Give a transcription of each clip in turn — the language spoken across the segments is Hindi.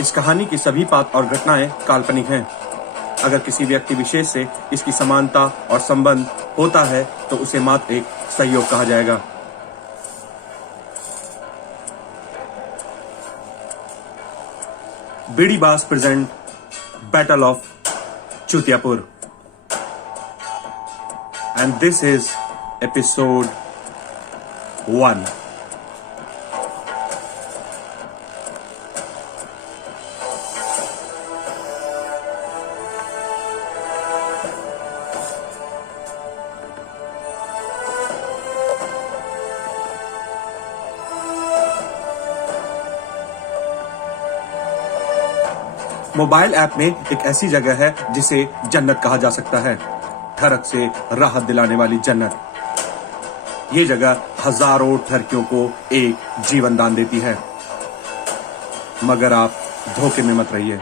इस कहानी की सभी पात्र और घटनाएं काल्पनिक हैं। अगर किसी व्यक्ति विशेष से इसकी समानता और संबंध होता है तो उसे मात्र एक संयोग कहा जाएगा। बीड़ी बास present battle of Chutiyapur and this is episode 1। Mobile app में एक ऐसी जगह है जिसे जन्नत कहा जा सकता है, ठरक से राहत दिलाने वाली जन्नत। ये जगह हजारों ठरकियों को एक जीवन दान देती है, मगर आप धोखे में मत रहिए।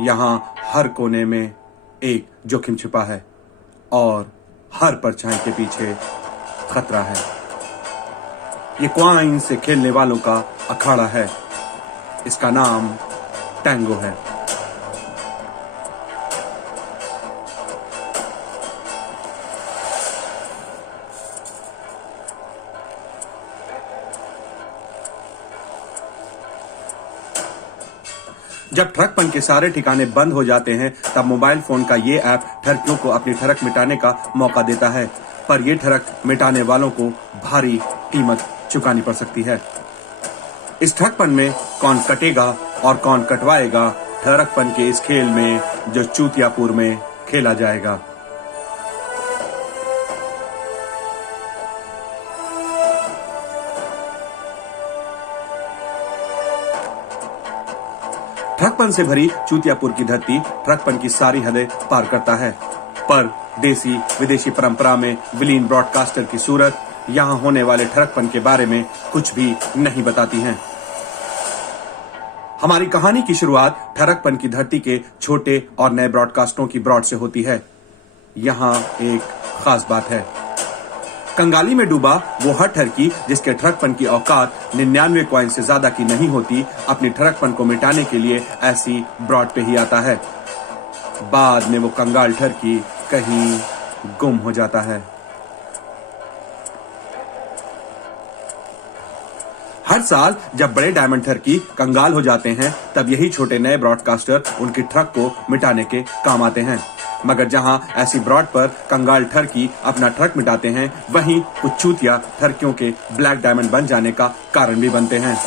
यहां हर कोने में एक जोखिम छिपा है और हर परछाई के पीछे खतरा है। ये क्वाइन से खेलने वालों का अखाड़ा है। इसका नाम टैंगो है। जब ठरकपन के सारे ठिकाने बंद हो जाते हैं तब मोबाइल फोन का ये ऐप ठरकियों को अपनी ठरक मिटाने का मौका देता है, पर ये ठरक मिटाने वालों को भारी कीमत चुकानी पड़ सकती है। इस ठरकपन में कौन कटेगा और कौन कटवाएगा, ठरकपन के इस खेल में जो चूतियापुर में खेला जाएगा। ठरकपन से भरी चूतियापुर की धरती ठरकपन की सारी हदें पार करता है, पर देसी विदेशी परंपरा में विलीन ब्रॉडकास्टर की सूरत यहां होने वाले ठरकपन के बारे में कुछ भी नहीं बताती हैं। हमारी कहानी की शुरुआत ठरकपन की धरती के छोटे और नए ब्रॉडकास्टरों की ब्रॉड से होती है। यहाँ एक खास बात है, कंगाली में डूबा वो हर ठरकी जिसके ठरकपन की औकात 99 कॉइन से ज्यादा की नहीं होती, अपनी ठरकपन को मिटाने के लिए ऐसी ब्रॉड पे ही आता है। बाद में वो कंगाल ठरकी कहीं गुम हो जाता है। हर साल जब बड़े डायमंड ठरकी कंगाल हो जाते हैं तब यही छोटे नए ब्रॉडकास्टर उनकी ट्रक को मिटाने के काम आते हैं। मगर जहां ऐसी ब्रॉड पर कंगाल ठरकी अपना ट्रक मिटाते हैं, वहीं कुछ चूतिया ठरकियों के ब्लैक डायमंड बन जाने का कारण भी बनते हैं।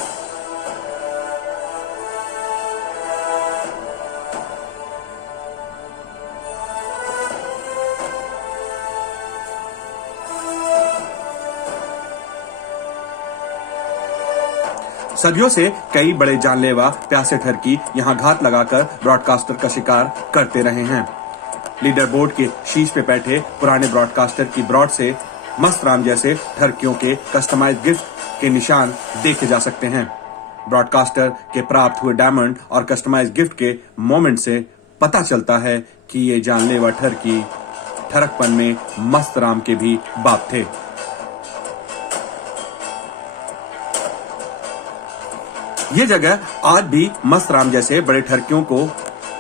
सदियों से कई बड़े जानलेवा प्यासे ठरकी यहाँ घात लगाकर ब्रॉडकास्टर का शिकार करते रहे हैं। लीडर बोर्ड के शीश पे बैठे पुराने ब्रॉडकास्टर की ब्रॉड से मस्त राम जैसे ठरकियों के कस्टमाइज्ड गिफ्ट के निशान देखे जा सकते हैं। ब्रॉडकास्टर के प्राप्त हुए डायमंड और कस्टमाइज्ड गिफ्ट के मोमेंट से पता चलता है कि ये जानलेवा ठरकी ठरकपन में मस्त राम के भी बाप थे। ये जगह आज भी मस्त राम जैसे बड़े ठरकियों को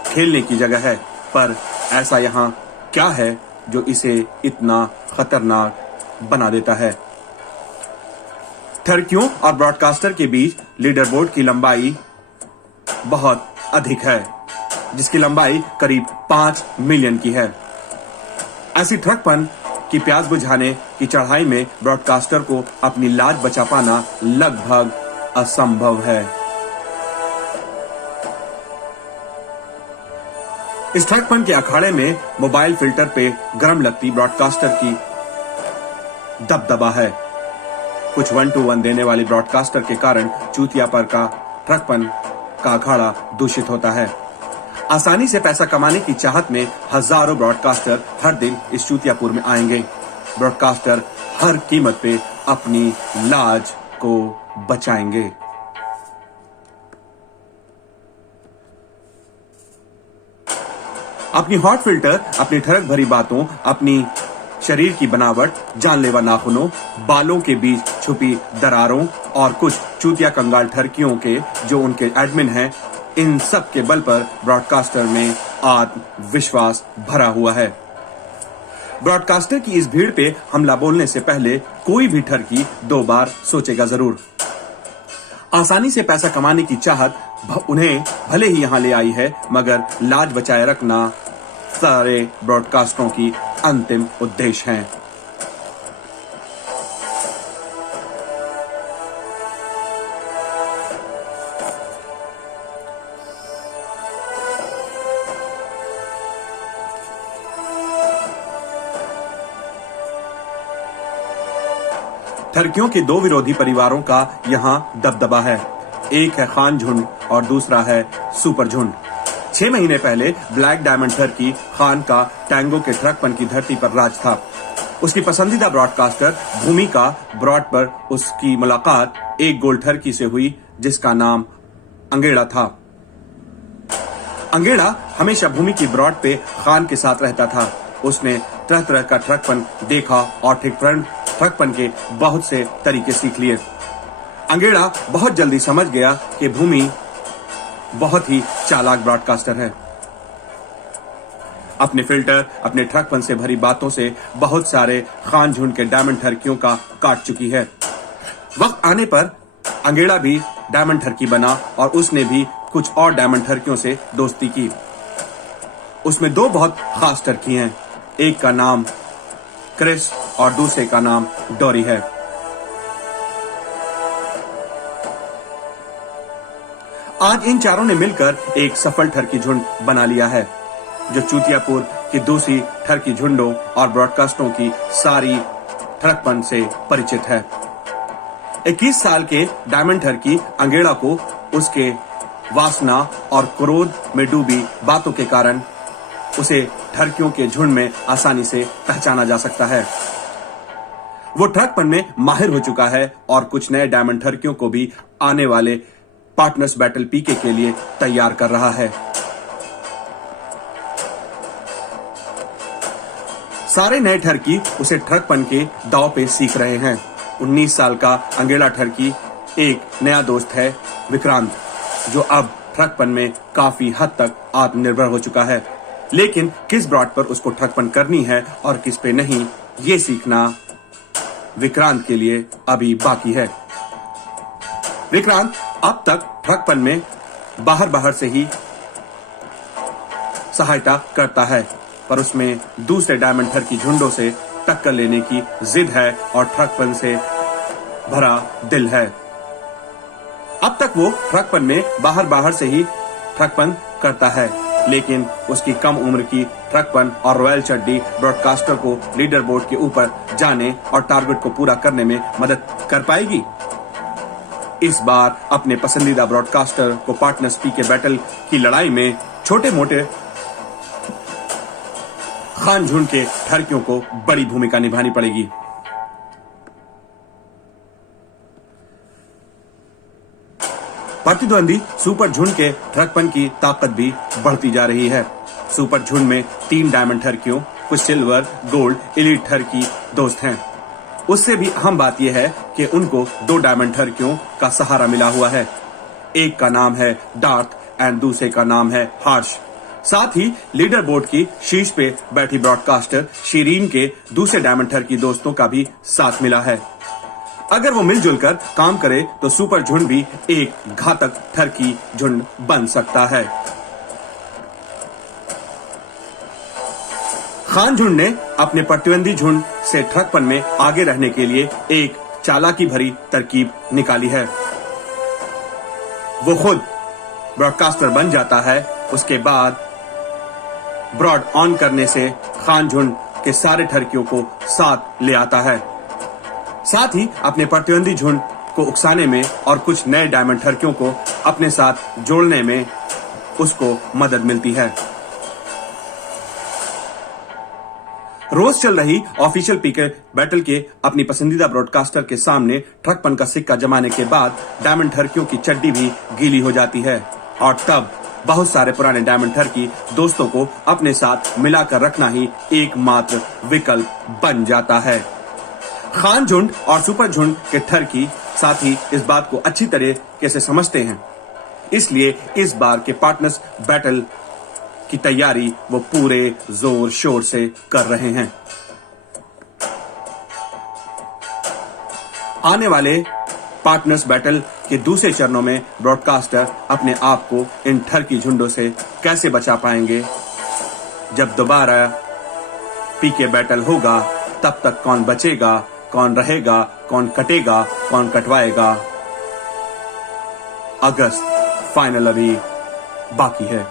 खेलने की जगह है, पर ऐसा यहाँ क्या है जो इसे इतना खतरनाक बना देता है? ठरकियों और ब्रॉडकास्टर के बीच लीडर बोर्ड की लंबाई बहुत अधिक है, जिसकी लंबाई करीब 5 मिलियन की है। ऐसी ठरकपन की प्यास बुझाने की चढ़ाई में ब्रॉडकास्टर को अपनी लाज बचा पाना लगभग असंभव है। इस ठरकपन के अखाड़े में मोबाइल फिल्टर पे गरम लगती ब्रॉडकास्टर की दबदबा है। कुछ 1-to-1 देने वाली ब्रॉडकास्टर के कारण चूतियापुर का ठरकपन का अखाड़ा दूषित होता है। आसानी से पैसा कमाने की चाहत में हजारों ब्रॉडकास्टर हर दिन इस चूतियापुर में आएंगे। ब्रॉडकास्टर हर कीमत पे अपनी लाज को बचाएंगे। अपनी हॉट फिल्टर, अपनी ठरक भरी बातों, अपनी शरीर की बनावट, जानलेवा नाखूनों, बालों के बीच छुपी दरारों और कुछ चूतिया कंगाल ठरकियों के जो उनके एडमिन हैं, इन सब के बल पर ब्रॉडकास्टर में आत्मविश्वास भरा हुआ है। ब्रॉडकास्टर की इस भीड़ पे हमला बोलने से पहले कोई भी ठरकी 2 बार सोचेगा जरूर। आसानी से पैसा कमाने की चाहत उन्हें भले ही यहां ले आई है, मगर लाज बचाए रखना सारे ब्रॉडकास्टरों की अंतिम उद्देश्य है। ठरकियों के 2 विरोधी परिवारों का यहाँ दबदबा है। एक है खान झुंड और दूसरा है सुपर झुंड। 6 महीने पहले ब्लैक डायमंड ठरकी खान का टैंगो के ट्रकपन की धरती पर राज था। उसकी पसंदीदा ब्रॉडकास्टर भूमिका ब्रॉड पर उसकी मुलाकात एक गोल ठरकी से हुई जिसका नाम अंगेड़ा था। अंगेड़ा हमेशा भूमि की ब्रॉड पे खान के साथ रहता था। उसने तरह तरह का ट्रकपन देखा और ट्रकपन के बहुत से तरीके सीख लिए। अंगेड़ा बहुत जल्दी समझ गया कि भूमि बहुत ही चालाक ब्रॉडकास्टर है। अपने फिल्टर, अपने ट्रकपन से भरी बातों से बहुत सारे खान झुंड के डायमंड ठरकियों का काट चुकी है। वक्त आने पर अंगेड़ा भी डायमंड ठरकी बना और उसने भी कुछ और डायमंड ठरकियों से दोस्ती की। उसमें 2 बहुत खास ठरकी हैं। एक का नाम क्रिस और दूसरे का नाम डोरी है। आज इन चारों ने मिलकर एक सफल ठरकी झुंड बना लिया है, जो चूतियापुर की दूसरी ठरकी झुंडों और ब्रॉडकास्टरों की सारी ठरकपन से परिचित है। 21 साल के डायमंड ठरकी अंगेड़ा को उसके वासना और क्रोध में डूबी बातों के कारण उसे ठरकियों के झुंड में आसानी से पहचाना जा सकता है। वो ट्रकपन में माहिर हो चुका है और कुछ नए डायमंड ठरकियों को भी आने वाले पार्टनर्स बैटल पीके के लिए तैयार कर रहा है। सारे नए ठरकी उसे ट्रकपन के दांव पे सीख रहे हैं। 19 साल का अंगेड़ा ठरकी एक नया दोस्त है विक्रांत, जो अब ट्रकपन में काफी हद तक आत्मनिर्भर हो चुका है। लेकिन किस ब्रॉड पर उसको ठरकपन करनी है और किस पे नहीं, ये सीखना विक्रांत के लिए अभी बाकी है। विक्रांत अब तक ठरकपन में बाहर से ही सहायता करता है, पर उसमें दूसरे डायमंड ठरकी झुंडों से टक्कर लेने की जिद है और ठरकपन से भरा दिल है। अब तक वो ठरकपन में बाहर से ही ठरकपन करता है, लेकिन उसकी कम उम्र की ट्रकपन और रॉयल चड्डी ब्रॉडकास्टर को लीडर बोर्ड के ऊपर जाने और टारगेट को पूरा करने में मदद कर पाएगी। इस बार अपने पसंदीदा ब्रॉडकास्टर को पार्टनर्स पीके बैटल की लड़ाई में छोटे मोटे खान झुंड के ठरकियों को बड़ी भूमिका निभानी पड़ेगी। प्रतिद्वंदी सुपर झुंड के ठरकपन की ताकत भी बढ़ती जा रही है। सुपर झुंड में 3 डायमंड ठरकियों, कुछ सिल्वर, गोल्ड, एलीट ठरकी दोस्त हैं। उससे भी अहम बात यह है कि उनको 2 डायमंड ठरकियों का सहारा मिला हुआ है। एक का नाम है डार्थ एंड दूसरे का नाम है हार्श। साथ ही लीडर बोर्ड की शीर्ष पे बैठी ब्रॉडकास्टर शीरीन के दूसरे डायमंड ठरकी दोस्तों का भी साथ मिला है। अगर वो मिलजुल कर काम करे तो सुपर झुंड भी एक घातक ठरकी झुंड बन सकता है। खान झुंड ने अपने प्रतिद्वंदी झुंड से ठरकपन में आगे रहने के लिए एक चालाकी भरी तरकीब निकाली है। वो खुद ब्रॉडकास्टर बन जाता है। उसके बाद ब्रॉड ऑन करने से खान झुंड के सारे ठरकियों को साथ ले आता है। साथ ही अपने प्रतिद्वंदी झुंड को उकसाने में और कुछ नए डायमंड ठरकियों को अपने साथ जोड़ने में उसको मदद मिलती है। रोज चल रही ऑफिशियल पीके बैटल के अपनी पसंदीदा ब्रॉडकास्टर के सामने ठरकपन का सिक्का जमाने के बाद डायमंड ठरकियों की चड्डी भी गीली हो जाती है और तब बहुत सारे पुराने डायमंड ठरकी दोस्तों को अपने साथ मिलाकर रखना ही एकमात्र विकल्प बन जाता है। खान झुंड और सुपर झुंड के ठरकी साथ ही इस बात को अच्छी तरीके से समझते हैं इसलिए इस बार के पार्टनर्स बैटल की तैयारी वो पूरे जोर शोर से कर रहे हैं। आने वाले पार्टनर्स बैटल के दूसरे चरणों में ब्रॉडकास्टर अपने आप को इन ठरकी झुंडों से कैसे बचा पाएंगे। जब दोबारा पीके बैटल होगा तब तक कौन बचेगा, कौन रहेगा, कौन कटेगा, कौन कटवाएगा, अगस्त फाइनल अभी बाकी है।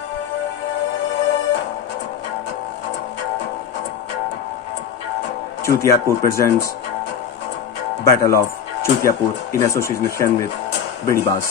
Chutiyapur presents battle of Chutiyapur in association with Bidi Bass.